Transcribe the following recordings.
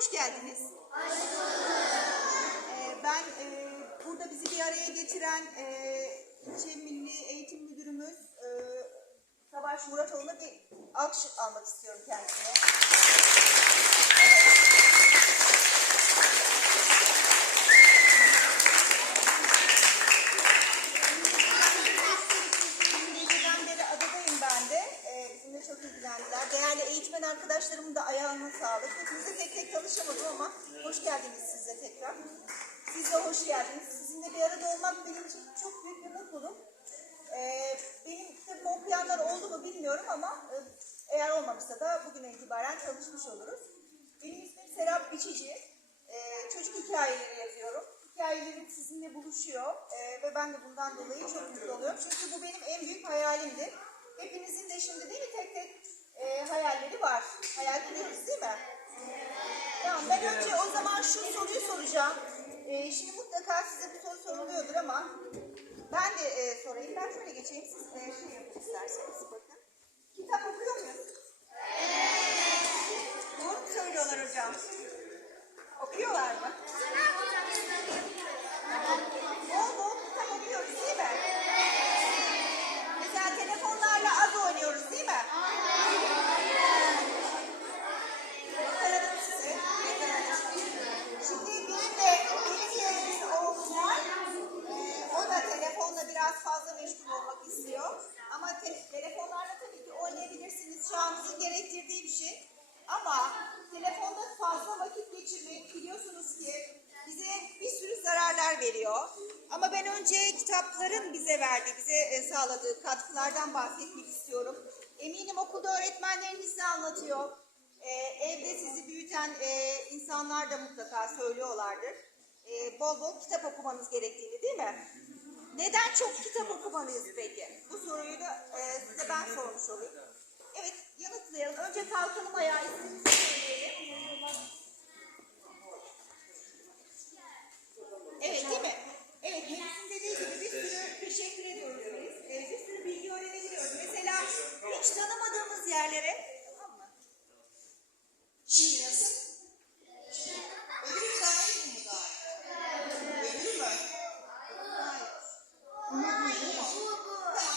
hoş geldiniz. Ee, ben e, burada bizi bir araya getiren e, ilçe milli eğitim müdürümüz e, Savaş Muratoğlu'na bir alkış almak istiyorum kendisine. Geceden beri adadayım ben de. Ee, bizimle çok ilgilendiler. Değerli eğitmen arkadaşlarımın da ayağına sağlık. Hepinize tek tek tanışamadım ama hoş geldiniz siz de tekrar. Siz de hoş geldiniz. Sizinle bir arada olmak benim için çok büyük bir mutluluk. Ee, benim kitabımı okuyanlar oldu mu bilmiyorum ama e, eğer olmamışsa da bugüne itibaren tanışmış oluruz. Benim ismim Serap Biçici. Ee, çocuk hikayeleri yazıyorum. Hikayelerim sizinle buluşuyor ee, ve ben de bundan dolayı çok mutlu oluyorum. Çünkü bu benim en büyük hayalimdi. Hepinizin de şimdi değil mi e, var. Hayal kuruyoruz değil mi? Tamam ben önce o zaman şu soruyu soracağım. Ee, şimdi mutlaka size bu soru soruluyordur ama ben de e, sorayım. Ben şöyle geçeyim. Siz e, şey yapın isterseniz bakın. Kitap okuyor muyuz? Doğru mu söylüyorlar hocam? Okuyorlar mı? Bol bol kitap okuyoruz değil mi? Mesela telefonlarla az oynuyoruz değil mi? Yakaladım sizi. Yakaladım. Şimdi benim de benim de bir oğlum var. Ee, o da telefonla biraz fazla meşgul olmak istiyor. Ama te- telefonlarla tabii ki oynayabilirsiniz. Çağınızın gerektirdiği bir şey. Ama telefonda fazla vakit geçirmek biliyorsunuz ki bize bir sürü zararlar veriyor. Ama ben önce kitapların bize verdiği, bize e, sağladığı katkılardan bahsetmek istiyorum. Eminim okulda öğretmenleriniz de anlatıyor. Ee, evde sizi büyüten e, insanlar da mutlaka söylüyorlardır. Ee, bol bol kitap okumanız gerektiğini değil mi? Neden çok kitap okumalıyız peki? Bu soruyu da e, size ben sormuş olayım. Evet, yanıtlayalım. Önce kalkalım ayağa söyleyelim. Evet değil mi? Evet, Melis'in dediği gibi bir sürü teşekkür ediyoruz biz. Ee, bir sürü bilgi öğrenebiliyoruz. Mesela hiç tanımadığımız yerlere, tamam mı? Şimdi nasıl? Öbürü daha iyi mi daha iyi? Öbürü mü? Hayır. Tamam,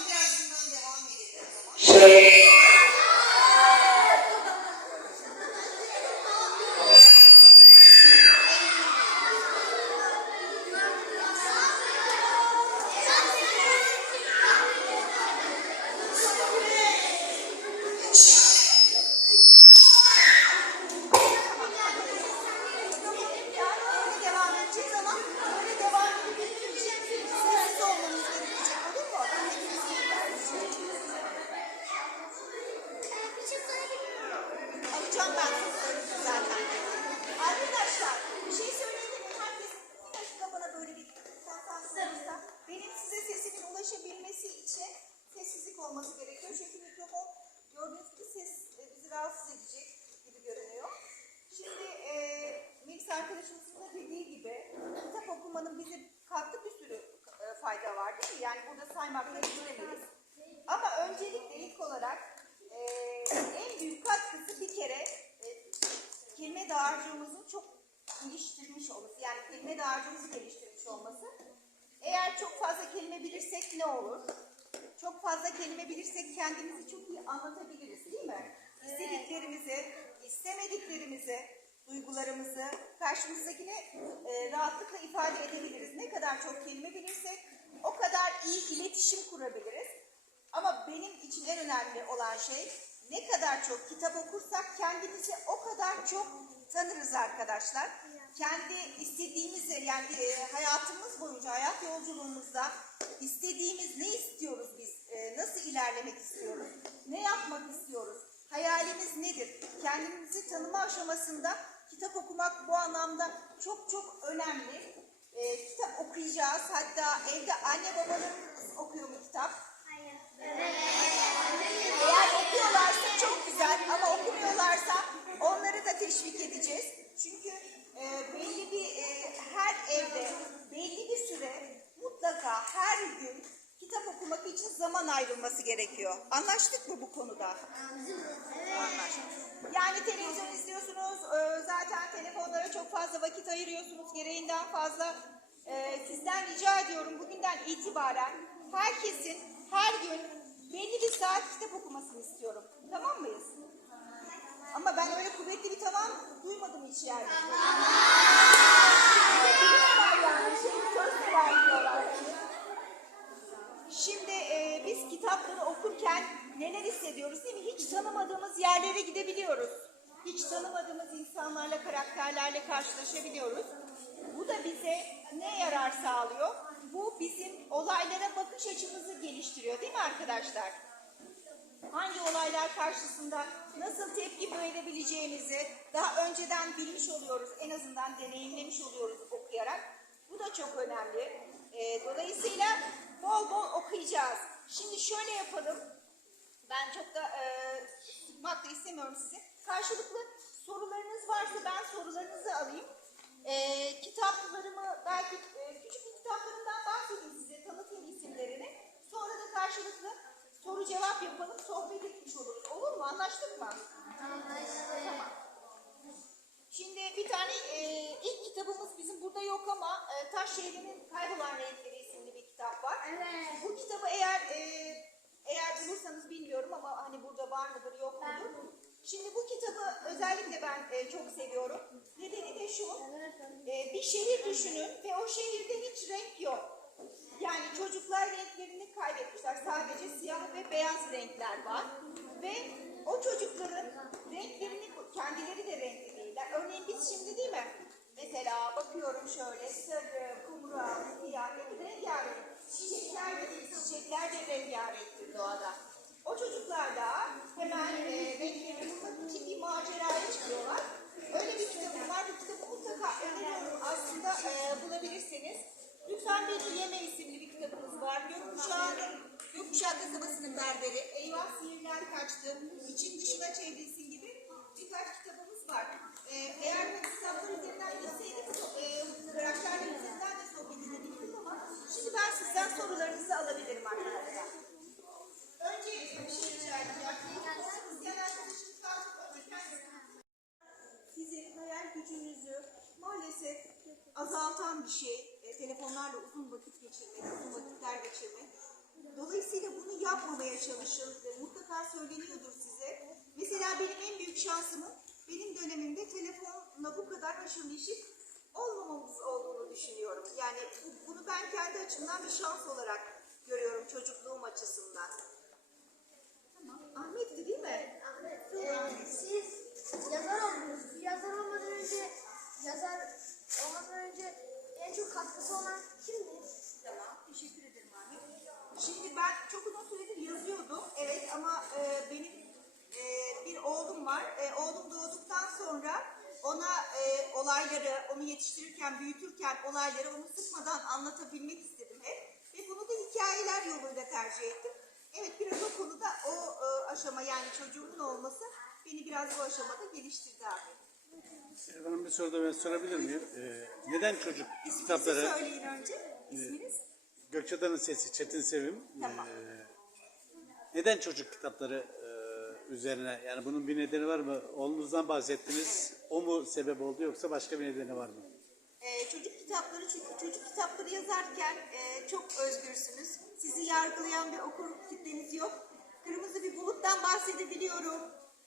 biraz bundan devam edelim o zaman. Böyle devam edeceğiz ama böyle devam edebilmek için sessiz olmamız gerekecek olur mu? Ben hepinizi Alacağım ben sizi zaten. Arkadaşlar bir şey söyleyebilir miyim? Herkes bir dakika bana böyle bir konsantrasyon. Benim size sesimin ulaşabilmesi için sessizlik olması gerekiyor. Çünkü mikrofon gördüğünüz gibi ses e, bizi rahatsız edecek gibi görünüyor. Şimdi e, Melis arkadaşımızın da dediği gibi kitap okumanın bize kattığı bir sürü e, fayda var değil mi? Yani burada saymakla bitiremeyiz. Ama öncelikle ilk olarak e, en büyük katkısı bir kere e, kelime dağarcığımızın çok geliştirmiş olması. Yani kelime dağarcığımızı geliştirmiş olması. Eğer çok fazla kelime bilirsek ne olur? Çok fazla kelime bilirsek kendimizi çok iyi anlatabiliriz değil mi? İstediklerimizi, istemediklerimizi, duygularımızı karşımızdakine e, rahatlıkla ifade edebiliriz. Ne kadar çok kelime bilirsek o kadar iyi iletişim kurabiliriz. Ama benim için en önemli olan şey ne kadar çok kitap okursak kendimizi o kadar çok tanırız arkadaşlar. Kendi istediğimizi yani e, hayatımız boyunca hayat yolculuğumuzda istediğimiz ne istiyoruz biz? E, nasıl ilerlemek istiyoruz? Ne yapmak istiyoruz? Hayalimiz nedir? Kendimizi tanıma aşamasında kitap okumak bu anlamda çok çok önemli. E, kitap okuyacağız. Hatta evde anne babalarımız okuyor mu kitap? Eğer okuyorlarsa çok güzel ama okumuyorlarsa onları da teşvik edeceğiz. Çünkü e, belli bir e, her evde belli bir süre mutlaka her gün kitap okumak için zaman ayrılması gerekiyor. Anlaştık mı bu konuda? Anlaştık. Yani televizyon izliyorsunuz, e, zaten telefon fazla vakit ayırıyorsunuz, gereğinden fazla. Ee, sizden rica ediyorum bugünden itibaren herkesin her gün belli bir saat kitap okumasını istiyorum. Tamam mıyız? Ama ben öyle kuvvetli bir tamam duymadım hiç yani karşılaşabiliyoruz. Bu da bize ne yarar sağlıyor? Bu bizim olaylara bakış açımızı geliştiriyor değil mi arkadaşlar? hangi olaylar karşısında nasıl tepki verebileceğimizi daha önceden bilmiş oluyoruz. En azından deneyimlemiş oluyoruz okuyarak. Bu da çok önemli. Ee, dolayısıyla bol bol okuyacağız. Şimdi şöyle yapalım. Ben çok da e, sıkmak da istemiyorum sizi. Karşılıklı sorularınız varsa ben sorularınızı alayım. E, kitaplarımı belki e, küçük bir kitaplarımdan bahsedeyim size, tanıtayım isimlerini. Sonra da karşılıklı soru cevap yapalım, sohbet etmiş oluruz. Olur mu? Anlaştık mı? Tamam. Şimdi bir tane e, ilk kitabımız bizim burada yok ama e, Taş Şehri'nin Kaybolan Renkleri isimli bir kitap var. Evet. Bu kitabı eğer e, eğer bulursanız bilmiyorum ama hani burada var mıdır yok mudur? Şimdi bu kitabı özellikle ben e, çok seviyorum. Nedeni de şu. e, bir şehir düşünün ve o şehirde hiç renk yok. Yani çocuklar renklerini kaybetmişler. Sadece siyah ve beyaz renkler var. Ve o çocukların renklerini kendileri de renkli değiller. Örneğin biz şimdi değil mi? Mesela bakıyorum şöyle sarı, kumral, siyah, rengarenk. Çiçekler de çiçekler de rengarenktir doğada. O çocuklar da hemen e, bulmak için bir maceraya çıkıyorlar. Öyle bir kitabım var. Bu kitabı mutlaka öneriyorum. Aslında e, bulabilirsiniz. Lütfen Beni Yeme isimli bir kitabımız var. Gökkuşağı'nın, Gökkuşağı kasabasının berberi. Eyvah sihirler kaçtı. İçin dışına çevrilsin gibi birkaç kitabımız var. Ee, eğer bu kitaplar üzerinden gitseydik so- e, karakterler üzerinden de sohbet edebilirdik ama şimdi ben sizden sorularınızı alabilirim arkadaşlar. Önce bir şey rica edeceğim. İsteyen arkadaşınız kalkıp alırken sizin hayal gücünüzü maalesef azaltan bir şey. E, telefonlarla uzun vakit geçirmek, uzun vakitler geçirmek. Dolayısıyla bunu yapmamaya çalışın. E, mutlaka söyleniyordur size. Mesela benim en büyük şansımın benim dönemimde telefonla bu kadar haşır olmamamız olduğunu düşünüyorum. Yani bu- bunu ben kendi açımdan bir şans olarak görüyorum çocukluğum açısından. Ahmet'ti değil mi? Ee, siz yazar oldunuz. Yazar olmadan önce yazar olmadan önce en çok katkısı olan kimdi? Tamam, teşekkür ederim Ahmet. Şimdi ben çok uzun süredir yazıyordum, evet ama e, benim e, bir oğlum var. E, oğlum doğduktan sonra ona e, olayları, onu yetiştirirken, büyütürken olayları onu sıkmadan anlatabilmek istedim hep. Ve bunu da hikayeler yoluyla tercih ettim. Evet biraz o konuda o e, aşama yani çocuğumun olması beni biraz bu aşamada geliştirdi abi. Bana bir soru da ben sorabilir miyim? Ee, neden çocuk İsminizi kitapları, söyleyin önce. İsminiz? Gökçeada'nın Sesi, Çetin Sevim, Tamam. ee, neden çocuk kitapları ee, üzerine, yani bunun bir nedeni var mı? Oğlunuzdan bahsettiniz, o mu sebep oldu yoksa başka bir nedeni var mı? Ee, çocuk kitapları çünkü çocuk kitapları yazarken e, çok özgürsünüz. Sizi yargılayan bir okur kitleniz yok. Kırmızı bir buluttan bahsedebiliyorum.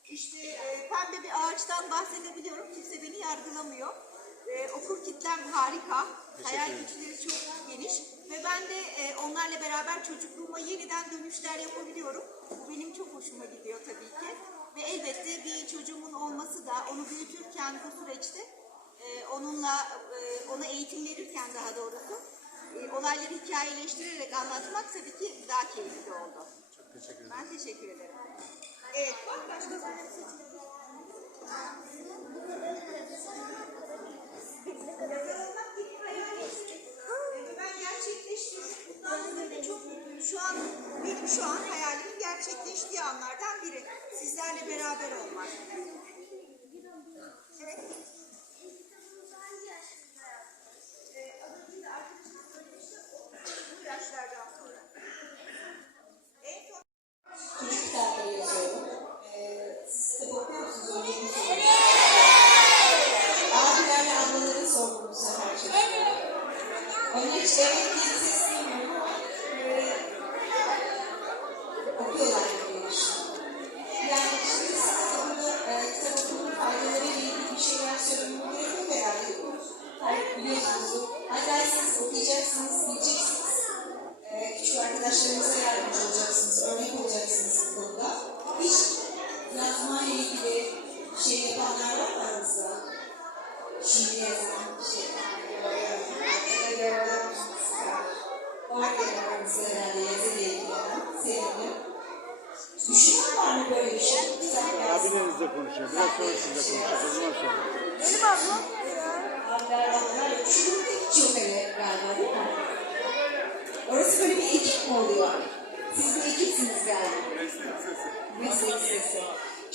İşte e, pembe bir ağaçtan bahsedebiliyorum. Kimse beni yargılamıyor. E, okur kitlem harika. Hayal güçleri çok geniş. Ve ben de e, onlarla beraber çocukluğuma yeniden dönüşler yapabiliyorum. Bu benim çok hoşuma gidiyor tabii ki. Ve elbette bir çocuğumun olması da onu büyütürken bu süreçte ee, onunla e, ona eğitim verirken daha doğrusu e, olayları hikayeleştirerek anlatmak tabii ki daha keyifli oldu. Çok teşekkür ederim. Ben teşekkür ederim. Evet, başka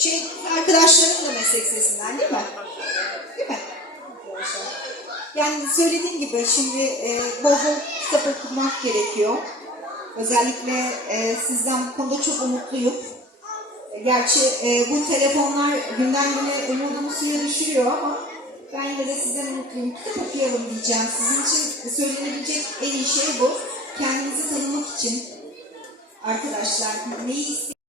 Şey, arkadaşlarım da meslek sesinden değil mi? Değil. Yani söylediğim gibi şimdi e, bol bol kitap okumak gerekiyor. Özellikle e, sizden bu konuda çok umutluyum. Gerçi e, bu telefonlar günden güne umudumu suya düşürüyor ama ben yine de sizden umutluyum. Kitap okuyalım diyeceğim. Sizin için söylenebilecek en iyi şey bu. Kendinizi tanımak için arkadaşlar neyi istiyorsunuz?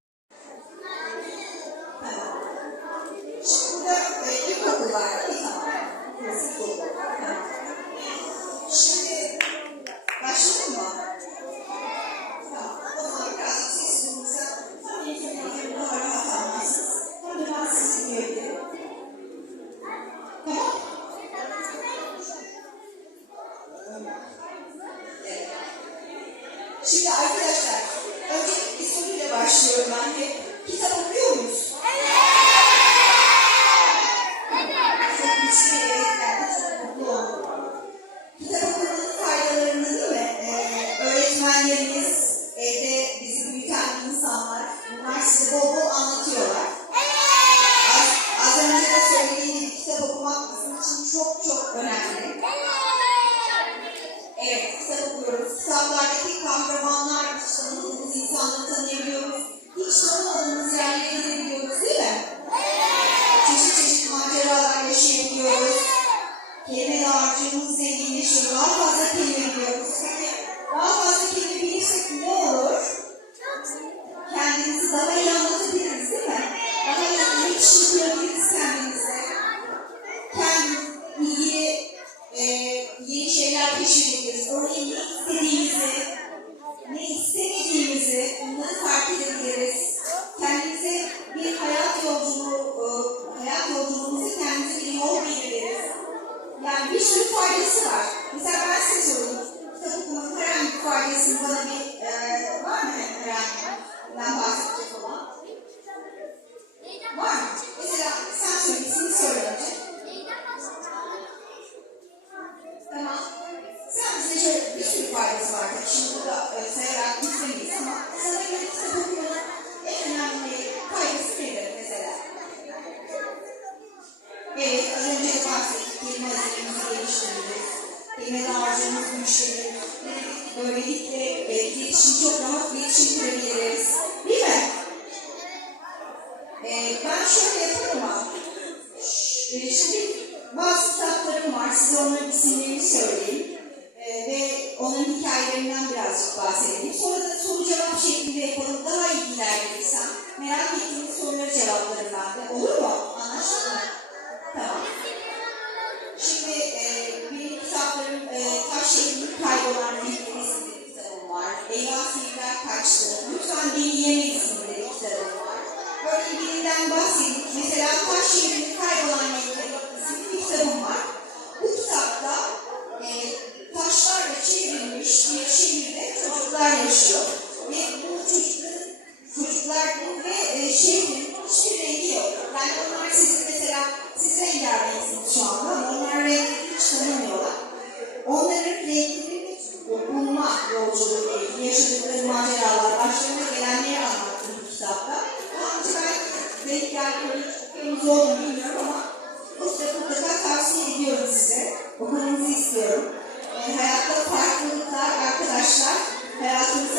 Şimdi arkadaşlar, önce bir soruyla başlıyorum ben. Hep Thank you. E, Şimdi bazı kitaplarım var. Size onların isimlerini söyleyeyim. E, ve onların hikayelerinden birazcık bahsedeyim. Sonra da soru cevap şeklinde yapalım. Daha iyi ilerlediysem merak ettiğiniz soruları cevaplarım ben de. Olur mu? Anlaştık mı? Tamam. Şimdi e, benim kitaplarım e, Taş Şehri'nin Kaybolan Renkleri isimli kitabım var. Eyvah Seyirler Kaçtı. Lütfen Beni Yeme isimli kitabım var. Böyle birinden bahsedeyim. Mesela Taş Şehri'nin Kaybolan Renkleri isimli bir kitabım var. Bu kitapta e, taşlarla bir şehirde çocuklar yaşıyor. Ve bu çocukların çocukların ve e, şehrin hiçbir rengi yok. Yani onlar sizin mesela siz rengarenksiniz şu anda ama onlar renkleri hiç tanımıyorlar. Onların renklerini bulma yolculuğu yaşadıkları maceralar, başlarına gelenleri anlattım bu kitapta. Daha önce belki denk geldiğiniz okuyanız oldu mu bilmiyorum ama bu kitabı mutlaka tavsiye ediyorum size. Okumanızı istiyorum. E, hayatta arkadaşlar